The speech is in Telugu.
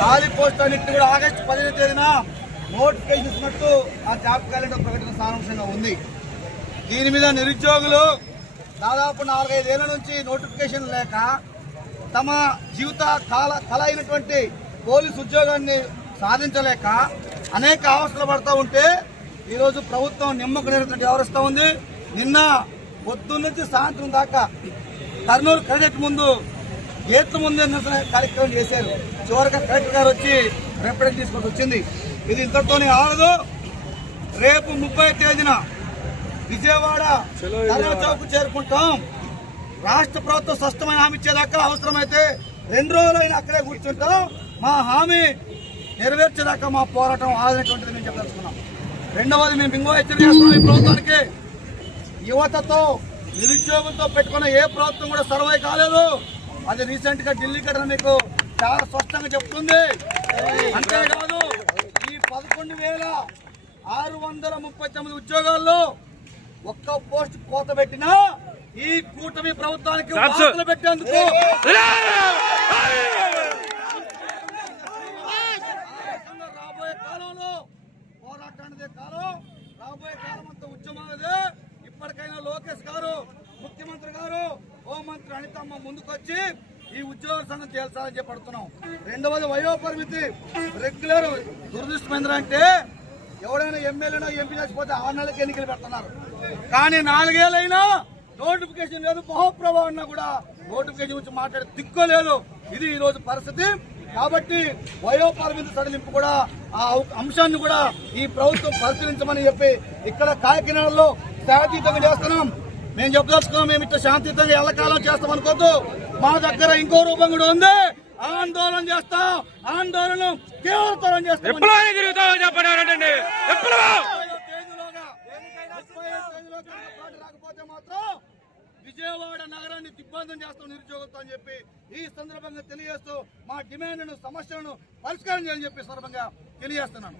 ఖాళీ పోస్ట్ అన్నింటినీ కూడా ఆగస్టు 15వ తేదీన నోటిఫికేషన్ ఇచ్చినట్టు ఆ జాబ్ క్యాలెండర్ ప్రకటన సారాంశంగా ఉంది. దీని మీద నిరుద్యోగులు దాదాపు 4-5 ఏళ్ల నుంచి నోటిఫికేషన్ లేక తమ జీవిత కళ అయినటువంటి పోలీసు ఉద్యోగాన్ని సాధించలేక అనేక అవస్థలు పడుతూ ఉంటే ఈరోజు ప్రభుత్వం నిమ్మకు నీరెత్తినట్టు వ్యవహరిస్తూ ఉంది. నిన్న పొద్దున్న నుంచి సాయంత్రం దాకా కర్నూలు కలెక్టరేట్ ముందు గేట్ల ముందే నిరసన కార్యక్రమం చేశారు. చివరిగా కలెక్టర్ గారు వచ్చి రిప్రజెంట్ తీసుకొని వచ్చింది. ఇది ఇంతతోనే ఆగదు. రేపు 30వ తేదీన విజయవాడ ధర్నా చౌక్ చేరుకుంటాం. రాష్ట్ర ప్రభుత్వం స్పష్టమైన హామీ ఇచ్చేదాకా అవసరమైతే 2 రోజులైనా అక్కడే కూర్చుంటాం. మా హామీ నెరవేర్చేదాకా మా పోరాటం ఆదరణటువంటిది మేము చెప్పదలుచుకున్నాం. రెండవది, మేము ఇంకో హెచ్చరిక చేస్తున్నాం ఈ ప్రభుత్వానికి. యువతతో నిరుద్యోగంతో పెట్టుకున్న ఏ ప్రభుత్వం కూడా సర్వే కాలేదు. అది రీసెంట్ గా ఢిల్లీ ఘటన మీకు చాలా స్పష్టంగా చెప్తుంది. అంతేకాదు ఈ 11,639 ఉద్యోగాల్లో ఒక్క పోస్ట్ కోత పెట్టినా ఈ కూటమి ప్రభుత్వానికి వార్తలు పెట్టేందుకు రాబోయే కాలంలో పోరాటానిదే కాలం, రాబోయే కాలం అంతా ఉద్యమాలదే. ఇప్పటికైనా లోకేష్ గారు, ముఖ్యమంత్రి గారు, హోంమంత్రి అనితమ్మ ముందుకొచ్చి ఈ ఉద్యోగ సంఘం తేల్చాలని చెప్పడుతున్నాం. రెండవది, వయోపరిమితి రెగ్యులర్. దురదృష్టం ఏంటంటే ఎవరైనా ఎమ్మెల్యేనో ఎంపీ చచ్చిపోతే 6 నెలలకు ఎన్నికలు పెడుతున్నారు. కానీ 4 ఏళ్ళైనా నోటిఫికేషన్ లేదు. మహోప్రభా అన్నా కూడా నోటిఫికేషన్ గురించి మాట్లాడే దిక్కోలేదు. ఇది ఈ రోజు పరిస్థితి. కాబట్టి వయోపరిమితి సడలింపు కూడా ఆ అంశాన్ని కూడా ఈ ప్రభుత్వం పరిశీలించమని చెప్పి ఇక్కడ కాకినాడలో శాంతియుతంగా చేస్తున్నాం. మేము చెప్పదలుచుకున్నాం, మేము ఇట్లా శాంతియుతంగా ఎల్లకాలం చేస్తాం అనుకోద్దు. మా దగ్గర ఇంకో రూపం కూడా ఉంది. ఆందోళన చేస్తాం. ఆందోళన తీవ్రతరం చేస్తాం. రాకపోతే మాత్రం విజయవాడ నగరాన్ని దిగ్బంధం చేస్తాం నిరుద్యోగులతో అని చెప్పి ఈ సందర్భంగా తెలియజేస్తూ మా డిమాండ్లను, సమస్యలను పరిష్కారం చేయాలని చెప్పి సందర్భంగా తెలియజేస్తున్నాను.